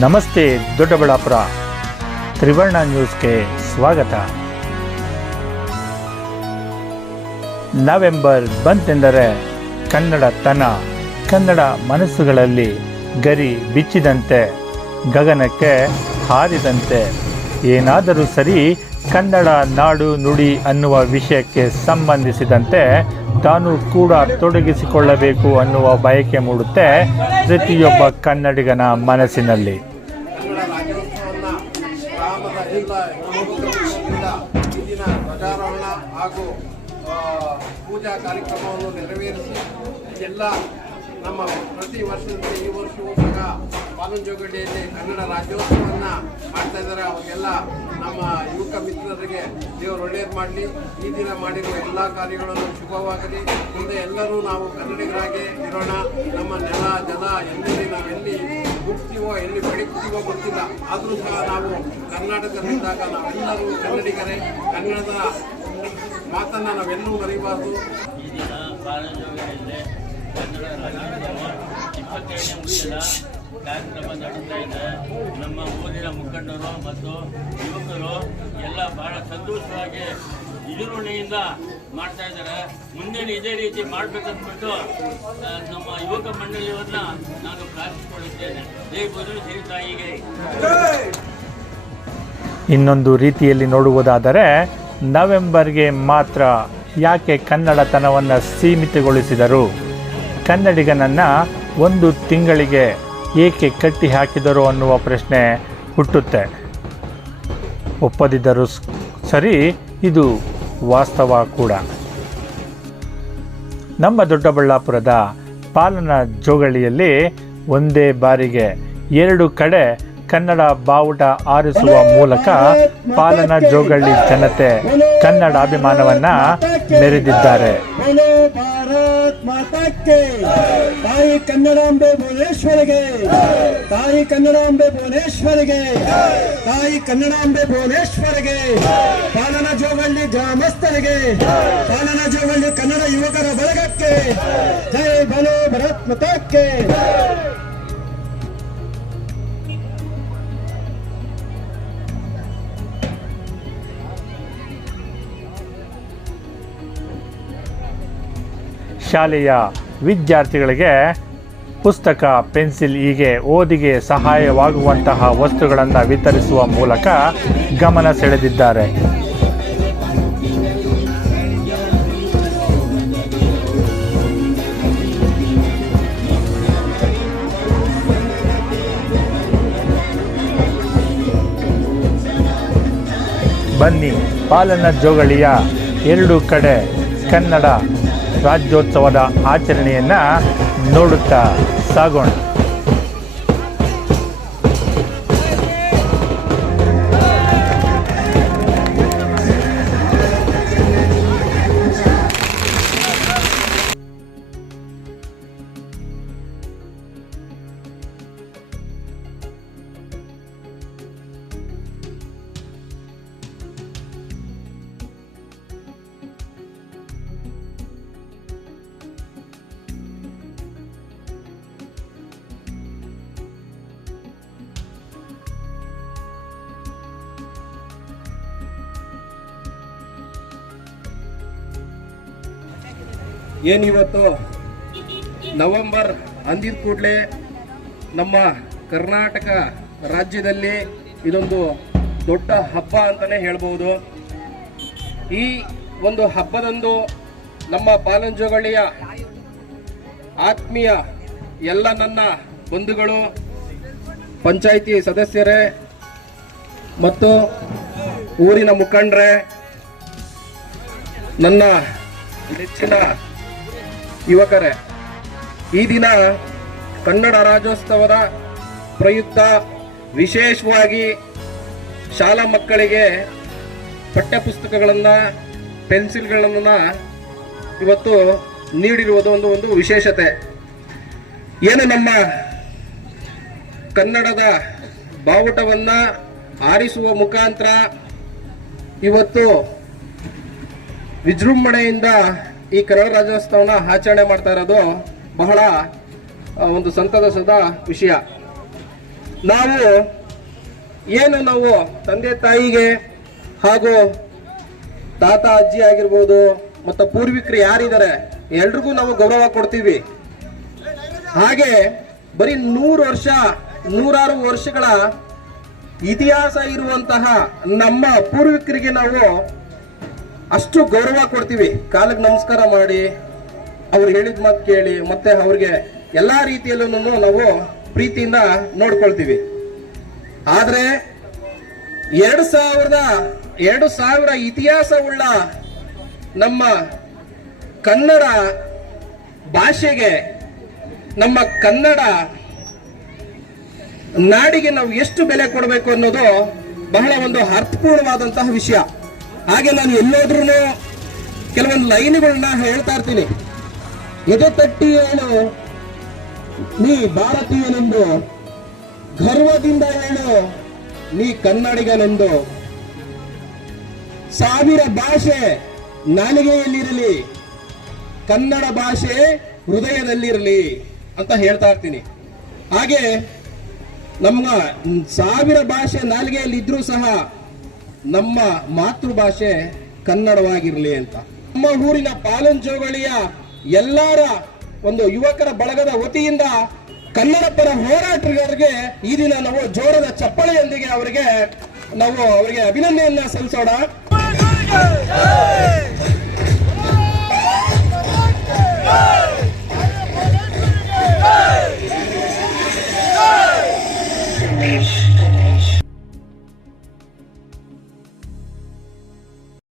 ನಮಸ್ತೆ ದೊಡ್ಡಬಳ್ಳಾಪುರ ತ್ರಿವರ್ಣ ನ್ಯೂಸ್ಗೆ ಸ್ವಾಗತ. ನವೆಂಬರ್ ಬಂತೆಂದರೆ ಕನ್ನಡ ತನ, ಕನ್ನಡ ಮನಸ್ಸುಗಳಲ್ಲಿ ಗರಿ ಬಿಚ್ಚಿದಂತೆ, ಗಗನಕ್ಕೆ ಹಾರಿದಂತೆ, ಏನಾದರೂ ಸರಿ ಕನ್ನಡ ನಾಡು ನುಡಿ ಅನ್ನುವ ವಿಷಯಕ್ಕೆ ಸಂಬಂಧಿಸಿದಂತೆ ತಾನು ಕೂಡ ತೊಡಗಿಸಿಕೊಳ್ಳಬೇಕು ಅನ್ನುವ ಬಯಕೆ ಮೂಡುತ್ತೆ ಪ್ರತಿಯೊಬ್ಬ ಕನ್ನಡಿಗನ ಮನಸ್ಸಿನಲ್ಲಿ. ಪೂಜಾ ಕಾರ್ಯಕ್ರಮವನ್ನು ನೆರವೇರಿಸಿ ಎಲ್ಲ ನಮ್ಮ ಪ್ರತಿ ವರ್ಷದಂತೆ ಈ ವರ್ಷವೂ ಸಹ ಬಾಲಂಜೋಗಡಿಯಲ್ಲಿ ಕನ್ನಡ ರಾಜ್ಯೋತ್ಸವವನ್ನು ಮಾಡ್ತಾ ಇದ್ದಾರೆ. ಅವರಿಗೆಲ್ಲ ನಮ್ಮ ಯುವಕ ಮಿತ್ರರಿಗೆ ದೇವರು ಒಳ್ಳೆಯದು ಮಾಡಲಿ, ಈ ದಿನ ಮಾಡಿರುವ ಎಲ್ಲ ಕಾರ್ಯಗಳನ್ನು ಶುಭವಾಗಲಿ. ಮುಂದೆ ಎಲ್ಲರೂ ನಾವು ಕನ್ನಡಿಗರಾಗಿ ಇರೋಣ. ನಮ್ಮ ನೆಲ ಜಲ ಎಲ್ಲೆಲ್ಲಿ ನಾವೆಲ್ಲಿ ಹುಡ್ತೀವೋ ಎಲ್ಲಿ ಬೆಳೀತೀವೋ ಗೊತ್ತಿಲ್ಲ. ಆದರೂ ಸಹ ನಾವು ಕರ್ನಾಟಕದಲ್ಲಿದ್ದಾಗ ನಾವೆಲ್ಲರೂ ಕನ್ನಡಿಗರೇ. ಕನ್ನಡದ ಮಾತನ್ನು ನಾವೆಲ್ಲೂ ಮರಿಬಾರ್ದು. ಕಾರ್ಯಕ್ರಮ ನಡೀತಾ ಇದೆ ನಮ್ಮ ಊರಿನ ಮುಖಂಡರು ಮತ್ತು ಯುವಕರು ಎಲ್ಲ ಬಹಳ ಸಂತೋಷವಾಗಿ ಎದುರುಣೆಯಿಂದ ಮಾಡ್ತಾ ಇದ್ದಾರೆ ಮುಂದೆ ಇದೇ ರೀತಿ ಮಾಡ್ಬೇಕಂದ್ಬಿಟ್ಟು ನಮ್ಮ ಯುವಕ ಮಂಡಳಿಯವ್ರನ್ನ ನಾನು ಪ್ರಾರ್ಥಿಸಿಕೊಳ್ಳುತ್ತೇನೆ ಜೈ ಬದುಲು ತಾಯಿಗೆ ಇನ್ನೊಂದು ರೀತಿಯಲ್ಲಿ ನೋಡುವುದಾದರೆ ನವೆಂಬರ್ಗೆ ಮಾತ್ರ ಯಾಕೆ ಕನ್ನಡತನವನ್ನು ಸೀಮಿತಗೊಳಿಸಿದರು? ಕನ್ನಡಿಗನನ್ನು ಒಂದು ತಿಂಗಳಿಗೆ ಏಕೆ ಕಟ್ಟಿ ಹಾಕಿದರು ಅನ್ನುವ ಪ್ರಶ್ನೆ ಹುಟ್ಟುತ್ತೆ. ಒಪ್ಪದಿದ್ದರೂ ಸರಿ, ಇದು ವಾಸ್ತವ ಕೂಡ. ನಮ್ಮ ದೊಡ್ಡಬಳ್ಳಾಪುರದ ಪಾಲನ ಜೋಗಳಿಯಲ್ಲಿ ಒಂದೇ ಬಾರಿಗೆ ಎರಡು ಕಡೆ ಕನ್ನಡ ಬಾವುಟ ಆರಿಸುವ ಮೂಲಕ ಪಾಲನ ಜೋಗಳ್ಳಿ ಜನತೆ ಕನ್ನಡ ಅಭಿಮಾನವನ್ನ ಮೆರೆದಿದ್ದಾರೆ. बोलो भारत माता के ತಾಯಿ ಕನ್ನಡಾಂಬೆ ಭುವನೇಶ್ವರಿಗೆ ತಾಯಿ ಕನ್ನಡಾಂಬೆ ಭುವನೇಶ್ವರಿಗೆ ತಾಯಿ ಕನ್ನಡಾಂಬೆ ಭುವನೇಶ್ವರಿಗೆ ಪಾಲನ ಜೋಗಳ್ಳಿ ಗ್ರಾಮಸ್ಥರಿಗೆ ಪಾಲನ ಜೋಗಳ್ಳಿ ಕನ್ನಡ ಯುವಕರ ಬಳಗಕ್ಕೆ ಜೈ ಬಲೋ ಭರತ್ ಮಾತಾಕ್ಕೆ ಶಾಲೆಯ ವಿದ್ಯಾರ್ಥಿಗಳಿಗೆ ಪುಸ್ತಕ, ಪೆನ್ಸಿಲ್ ಹೀಗೆ ಓದಿಗೆ ಸಹಾಯವಾಗುವಂತಹ ವಸ್ತುಗಳನ್ನು ವಿತರಿಸುವ ಮೂಲಕ ಗಮನ ಸೆಳೆದಿದ್ದಾರೆ. ಬನ್ನಿ ಪಾಲನ ಜೋಗಳಿಯ ಎರಡು ಕಡೆ ಕನ್ನಡ ರಾಜ್ಯೋತ್ಸವದ ಆಚರಣೆಯನ್ನು ನೋಡುತ್ತಾ ಸಾಗೋಣ. ಏನಿವತ್ತು ನವೆಂಬರ್ ಅಂದಿದ ಕೂಡಲೇ ನಮ್ಮ ಕರ್ನಾಟಕ ರಾಜ್ಯದಲ್ಲಿ ಇದೊಂದು ದೊಡ್ಡ ಹಬ್ಬ ಅಂತಲೇ ಹೇಳ್ಬೋದು. ಈ ಒಂದು ಹಬ್ಬದಂದು ನಮ್ಮ ಪಾಲಂಜೋಗಳಿಯ ಆತ್ಮೀಯ ಎಲ್ಲ ನನ್ನ ಬಂಧುಗಳು, ಪಂಚಾಯಿತಿ ಸದಸ್ಯರೇ ಮತ್ತು ಊರಿನ ಮುಖಂಡರೇ, ನನ್ನ ನೆಚ್ಚಿನ ಯುವಕರೇ, ಈ ದಿನ ಕನ್ನಡ ರಾಜ್ಯೋತ್ಸವದ ಪ್ರಯುಕ್ತ ವಿಶೇಷವಾಗಿ ಶಾಲಾ ಮಕ್ಕಳಿಗೆ ಪಠ್ಯಪುಸ್ತಕಗಳನ್ನು, ಪೆನ್ಸಿಲ್ಗಳನ್ನು ಇವತ್ತು ನೀಡಿರುವುದು ಒಂದು ಒಂದು ವಿಶೇಷತೆ. ಏನು ನಮ್ಮ ಕನ್ನಡದ ಬಾವುಟವನ್ನು ಆರಿಸುವ ಮುಖಾಂತರ ಇವತ್ತು ವಿಜೃಂಭಣೆಯಿಂದ ಈ ಕನ್ನಡ ರಾಜ್ಯೋತ್ಸವನ ಆಚರಣೆ ಮಾಡ್ತಾ ಇರೋದು ಬಹಳ ಒಂದು ಸಂತೋಷದ ವಿಷಯ. ನಾವು ಏನು ನಾವು ತಂದೆ ತಾಯಿಗೆ ಹಾಗೂ ತಾತ, ಅಜ್ಜಿ ಆಗಿರ್ಬೋದು, ಮತ್ತು ಪೂರ್ವಿಕರು ಯಾರಿದ್ದಾರೆ, ಎಲ್ರಿಗೂ ನಾವು ಗೌರವ ಕೊಡ್ತೀವಿ. ಹಾಗೆ ಬರೀ ನೂರು ವರ್ಷ, ನೂರಾರು ವರ್ಷಗಳ ಇತಿಹಾಸ ಇರುವಂತಹ ನಮ್ಮ ಪೂರ್ವಿಕರಿಗೆ ನಾವು ಅಷ್ಟು ಗೌರವ ಕೊಡ್ತೀವಿ. ಕಾಲಕ್ಕೆ ನಮಸ್ಕಾರ ಮಾಡಿ, ಅವ್ರು ಹೇಳಿದ ಮಾತು ಕೇಳಿ, ಮತ್ತೆ ಅವ್ರಿಗೆ ಎಲ್ಲಾ ರೀತಿಯಲ್ಲೂ ನಾವು ಪ್ರೀತಿಯಿಂದ ನೋಡ್ಕೊಳ್ತೀವಿ. ಆದರೆ ಎರಡು ಸಾವಿರದ, ಎರಡು ಸಾವಿರ ಇತಿಹಾಸವುಳ್ಳ ನಮ್ಮ ಕನ್ನಡ ಭಾಷೆಗೆ, ನಮ್ಮ ಕನ್ನಡ ನಾಡಿಗೆ ನಾವು ಎಷ್ಟು ಬೆಲೆ ಕೊಡಬೇಕು ಅನ್ನೋದು ಬಹಳ ಒಂದು ಅರ್ಥಪೂರ್ಣವಾದಂತಹ ವಿಷಯ. ಹಾಗೆ ನಾನು ಎಲ್ಲೋದ್ರೂ ಕೆಲವೊಂದು ಲೈನ್ಗಳನ್ನ ಹೇಳ್ತಾ ಇರ್ತೀನಿ. ಎದೆ ತಟ್ಟಿ ಹೇಳು ನೀ ಭಾರತೀಯನೆಂದು, ಗರ್ವದಿಂದ ಹೇಳು, ನೀ ಕನ್ನಡಿಗನೆಂದು. ಸಾವಿರ ಭಾಷೆ ನಾಲಿಗೆಯಲ್ಲಿರಲಿ, ಕನ್ನಡ ಭಾಷೆ ಹೃದಯದಲ್ಲಿರಲಿ ಅಂತ ಹೇಳ್ತಾ ಇರ್ತೀನಿ. ಹಾಗೆ ನಮ್ಮ ಸಾವಿರ ಭಾಷೆ ನಾಲಿಗೆಯಲ್ಲಿ ಇದ್ರೂ ಸಹ ನಮ್ಮ ಮಾತೃಭಾಷೆ ಕನ್ನಡವಾಗಿರಲಿ ಅಂತ. ನಮ್ಮ ಊರಿನ ಪಾಲಂಜೋಗಳಿಯ ಎಲ್ಲರ ಒಂದು ಯುವಕರ ಬಳಗದ ವತಿಯಿಂದ ಕನ್ನಡ ಪರ ಹೋರಾಟಗಾರರಿಗೆ ಈ ದಿನ ನಾವು ಜೋರದ ಚಪ್ಪಳೆಯೊಂದಿಗೆ ಅವರಿಗೆ ನಾವು ಅವರಿಗೆ ಅಭಿನಂದನೆಯನ್ನ ಸಲ್ಲಿಸೋಣ.